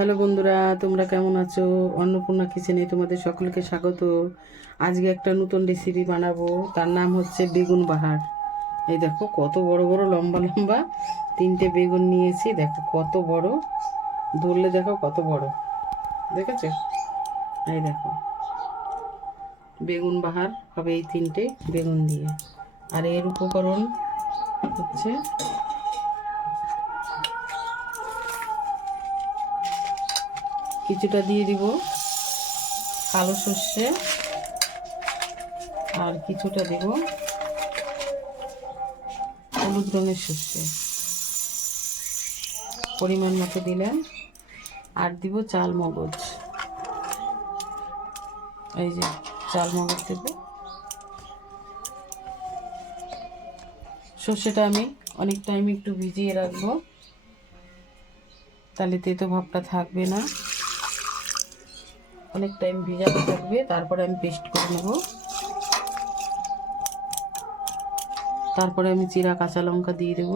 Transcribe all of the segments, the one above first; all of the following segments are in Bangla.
হ্যালো বন্ধুরা, তোমরা কেমন আছো? অন্নপূর্ণা কিচেনে তোমাদের সকলকে স্বাগত। আজকে একটা নতুন রেসিপি বানাবো, তার নাম হচ্ছে বেগুন বাহার। এই দেখো কত বড় বড় লম্বা লম্বা 3টে বেগুন নিয়েছি। দেখো কত বড়, ধরলে দেখো কত বড়, দেখেছো? এই দেখো বেগুন বাহার হবে এই 3টে বেগুন দিয়ে। আর এর উপকরণ হচ্ছে কিছুটা দিয়ে দিব কালো সর্ষে, আর কিছুটা দেব হলুদ রঙের সর্ষে, পরিমাণ মতো দিলাম। আর দিব চাল মগজ, এই যে চাল মগজ দেব। সর্ষেটা আমি অনেক টাইম একটু ভিজিয়ে রাখবো, তাহলে তেতো ভাবটা থাকবে না। অনেক টাইম ভিজাতে থাকবে, তারপরে আমি পেস্ট করে নেব। তারপরে আমি জিরা কাঁচা লঙ্কা দিয়ে দেব।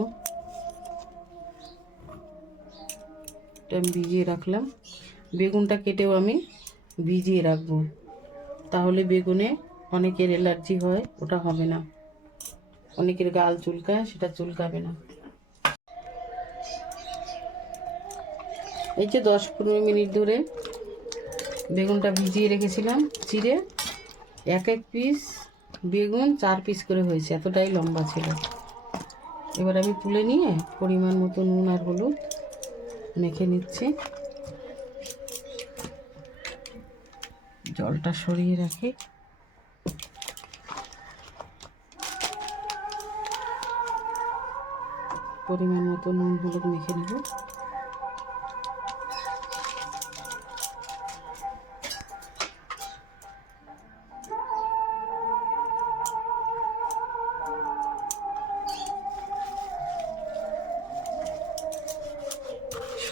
আমি ভিজিয়ে রাখলাম। বেগুনটা কেটেও আমি ভিজিয়ে রাখবো, তাহলে বেগুনে অনেকের অ্যালার্জি হয়, ওটা হবে না। অনেকের গাল চুলকায়, সেটা চুলকাবে না। এই যে 10-15 মিনিট ধরে বেগুনটা ভিজিয়ে রেখেছিলাম চিড়ে। এক পিস বেগুন 4 পিস করে হয়েছে, এতটাই লম্বা ছিল। এবার আমি তুলে নিয়ে পরিমাণ মতো নুন আর হলুদ মেখে নিচ্ছি। জলটা সরিয়ে রাখি। পরিমাণ মতো নুন হলুদ মেখে নেব।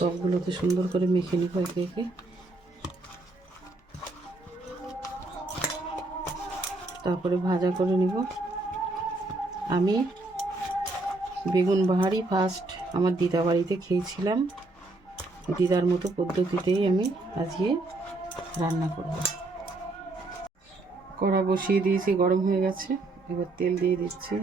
সবগুলোকে সুন্দর করে মেখে নেব একে একে। তারপরে ভাজা করে নেব। আমি বেগুন বাহারই ফার্স্ট আমার দিদা বাড়িতে খেয়েছিলাম। দিদার মতো পদ্ধতিতেই আমি আজকে রান্না করব। কড়া বসিয়ে দিয়েছি, গরম হয়ে গেছে। এবার তেল দিয়ে দিচ্ছি।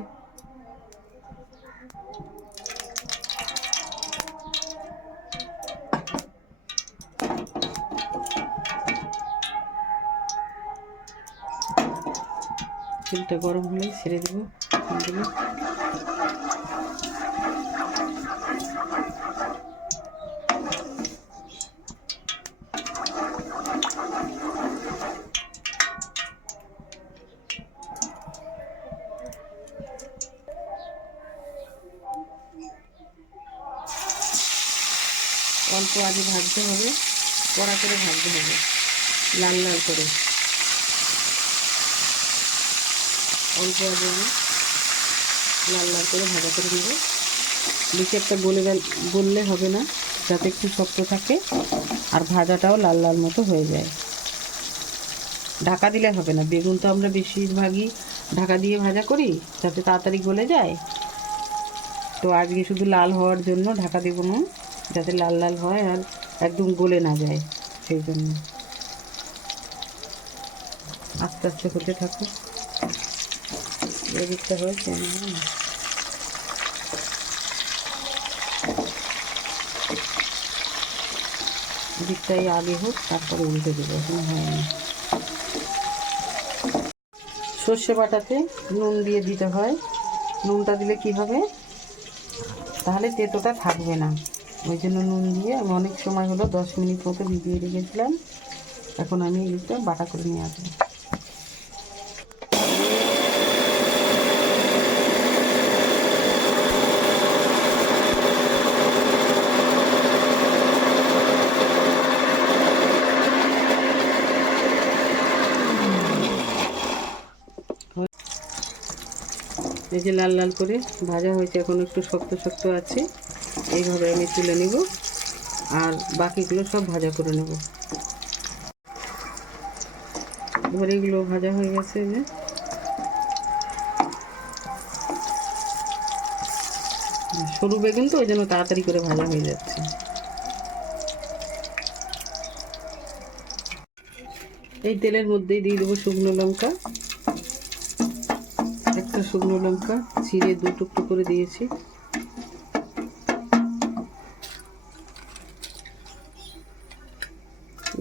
তেলটা গরম হলে ছেড়ে দেবো। অল্প আগে ভাজতে হবে, কড়া করে ভাজতে হবে, লাল লাল করে। অল্প আগে আমি লাল লাল করে ভাজা করে নেব। বেশি একটা গললে হবে না, যাতে একটু শক্ত থাকে আর ভাজাটাও লাল লাল মতো হয়ে যায়। ঢাকা দিলে হবে না, বেগুন তো আমরা বেশিরভাগই ঢাকা দিয়ে ভাজা করি যাতে তাড়াতাড়ি গলে যায়। তো আজকে শুধু লাল হওয়ার জন্য ঢাকা দেবো না, যাতে লাল লাল হয় আর একদম গলে না যায়, সেই জন্য আস্তে আস্তে হতে থাকো। এদিকটা হয়েছে দিকটাই আগে হোক, তারপরে উল্টে দেবো, এখন হয়নি। সর্ষে বাটাতে নুন দিয়ে দিতে হয়। নুনটা দিলে কি হবে, তাহলে তেঁতোটা থাকবে না। ওই জন্য নুন দিয়ে আমি অনেক সময় হলো 10 মিনিট মতো ভিজিয়ে রেখেছিলাম। এখন আমি এটা বাটা করে নিয়ে আসবো। এই যে লাল লাল করে ভাজা হয়েছে, এখন একটু শক্ত শক্ত আছে, এইভাবে আমি তুলে নেব। আর বাকিগুলো সব ভাজা করে নেব। এবার এগুলো ভাজা হয়ে গেছে, যে সরু বেগুন তো ওই জন্য তাড়াতাড়ি করে ভাজা হয়ে যাচ্ছে। এই তেলের মধ্যেই দিয়ে দেবো শুকনো লঙ্কা, একটা শুকনো লঙ্কা ছিঁড়ে 2 টুকরো করে দিয়েছি।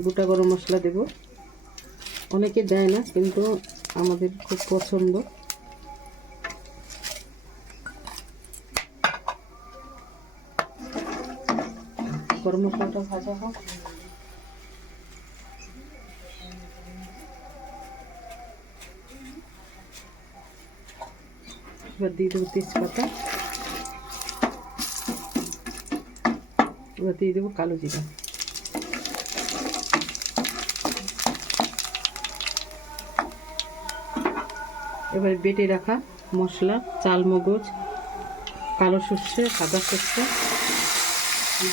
গোটা গরম মশলা দেব, অনেকে দেয় না কিন্তু আমাদের খুব পছন্দ। গরম মশলাটা ভাজা হোক। এবার দিয়ে দেবো তেজপাতা, এবার দিয়ে দেবো কালো জিরা। এবার বেটে রাখা মশলা, চাল মগজ, কালো সর্ষে, সাদা সর্ষে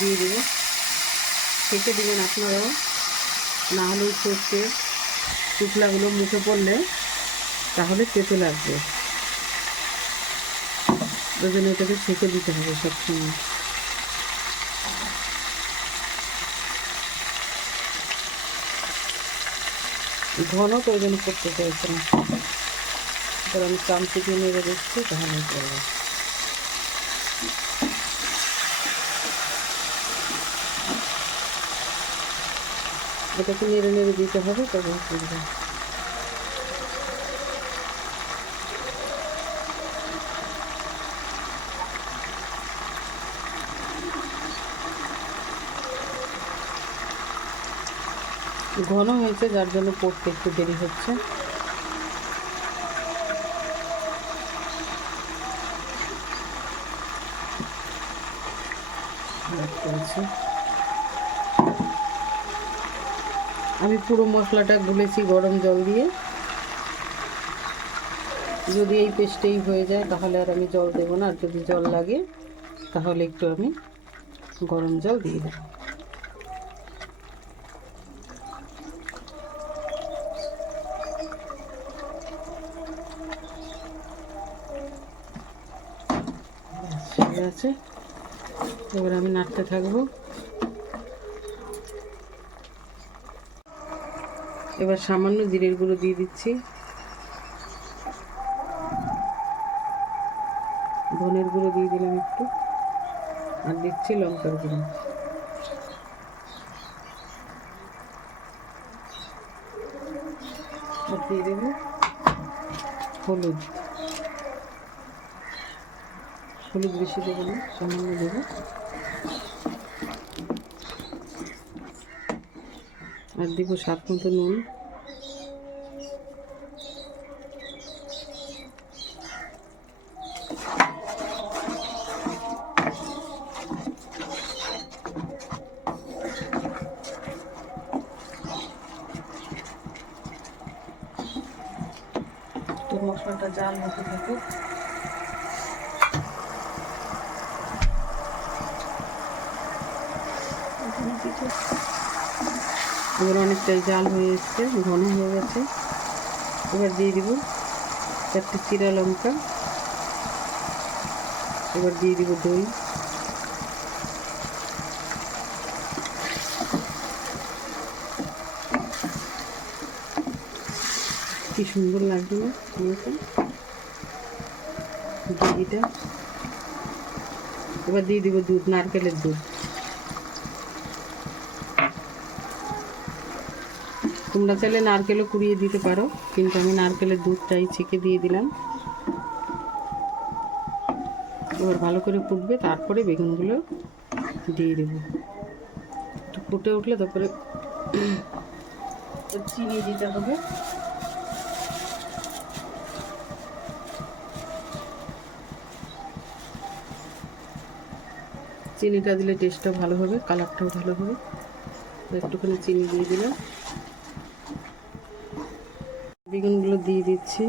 দিয়ে দেবো। ছেঁকে দেবেন আপনারাও, না হলে সর্ষে শুকলাগুলো মুখে পড়লে তাহলে তেতো লাগবে, ওই জন্য এটাকে ছেঁকে দিতে হবে সবসময়। ঘন তো ওই জন্য করতে চাইছে না, এবার আমি চামচিকে নেড়ে দিচ্ছি, তাহলে করবো। এটাকে নেড়ে নেড়ে দিতে হবে, তবে করবো। ঘন হয়েছে যার জন্য পড়তে একটু দেরি হচ্ছে। আমি পুরো মশলাটা গুলেছি গরম জল দিয়ে, যদি এই পেস্টেই হয়ে যায় তাহলে আর আমি জল দেবো না, আর যদি জল লাগে তাহলে একটু আমি গরম জল দিয়ে দেবো। ঠিক আছে, এবার আমি নাড়তে থাকবো। এবার সামান্য জিরের গুঁড়ো দিয়ে দিচ্ছি, ধনের গুঁড়ো দিয়ে দিলাম একটু, আর দিচ্ছি লঙ্কার গুঁড়ো। আর দিয়ে দেবো হলুদ, হলুদ বেশি দেবো না, সামান্য দেবো। আর দেব স্বাদ মতো নুন। তো মশলাটা জাল হতে থাকে। এবার অনেকটাই জাল হয়ে এসছে, ঘন হয়ে গেছে। এবার দিয়ে দিব 4টে চিরা লঙ্কা, এবার দিয়ে দিব দই, কি সুন্দর লাগবে না দইটা। এবার দিয়ে দিব দুধ, নারকেলের দুধ। তোমরা চাইলে নারকেলও কুড়িয়ে দিতে পারো, কিন্তু আমি নারকেলের দুধটাই ছেঁকে দিয়ে দিলাম। এবার ভালো করে ফুটবে, তারপরে বেগুনগুলো দিয়ে দেবো। একটু ফুটে উঠলে তারপরে চিনি দিতে হবে। চিনিটা দিলে টেস্টটা ভালো হবে, কালারটাও ভালো হবে। একটুখানি চিনি দিয়ে দিলাম, বেগুনগুলো দিয়ে দিচ্ছি।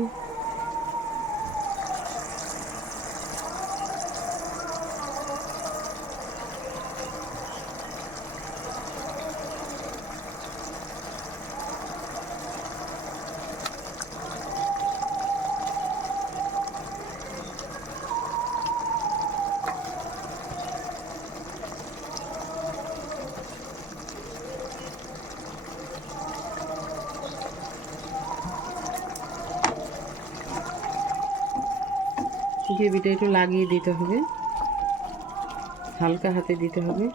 গ্রেভিটা একটু লাগিয়ে দিতে হবে, হালকা হাতে দিতে হবে,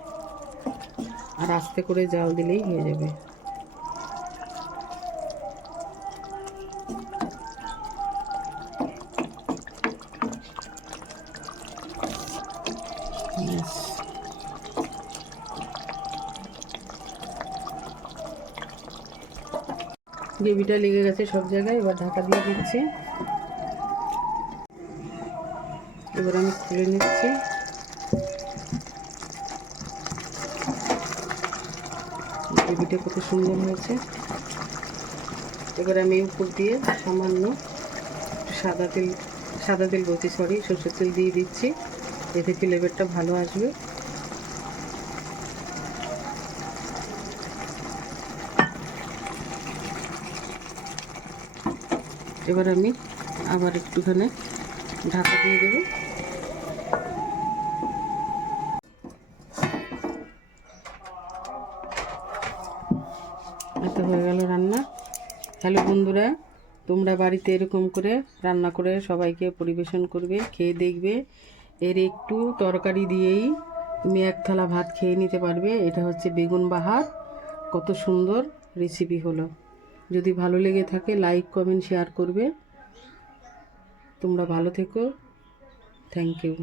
আর আস্তে করে জাল দিলেই হয়ে যাবে। গ্রেভিটা লেগে গেছে সব জায়গায়, এবার ঢাকা দিয়ে দিচ্ছি। এবার আমি খুলে নিচ্ছি। গ্রেভিটা কত সুন্দর হয়েছে। এবার আমি উপর দিয়ে সামান্য সাদা তেল বলছি, সরি, সরষের তেল দিয়ে দিচ্ছি, এতে ফ্লেভারটা ভালো আসবে। এবার আমি আবার একটুখানি ঢাকা দিয়ে দেব। এতে হয়ে গেল রান্না। হ্যালো বন্ধুরা, তোমরা বাড়িতে এরকম করে রান্না করে সবাইকে পরিবেশন করবে, খেয়ে দেখবে। এর একটু তরকারি দিয়েই তুমি এক থালা ভাত খেয়ে নিতে পারবে। এটা হচ্ছে বেগুন বাহার। কত সুন্দর রেসিপি হলো। যদি ভালো লেগে থাকে লাইক কমেন্ট শেয়ার করবে। তোমরা ভালো থেকো। Thank you.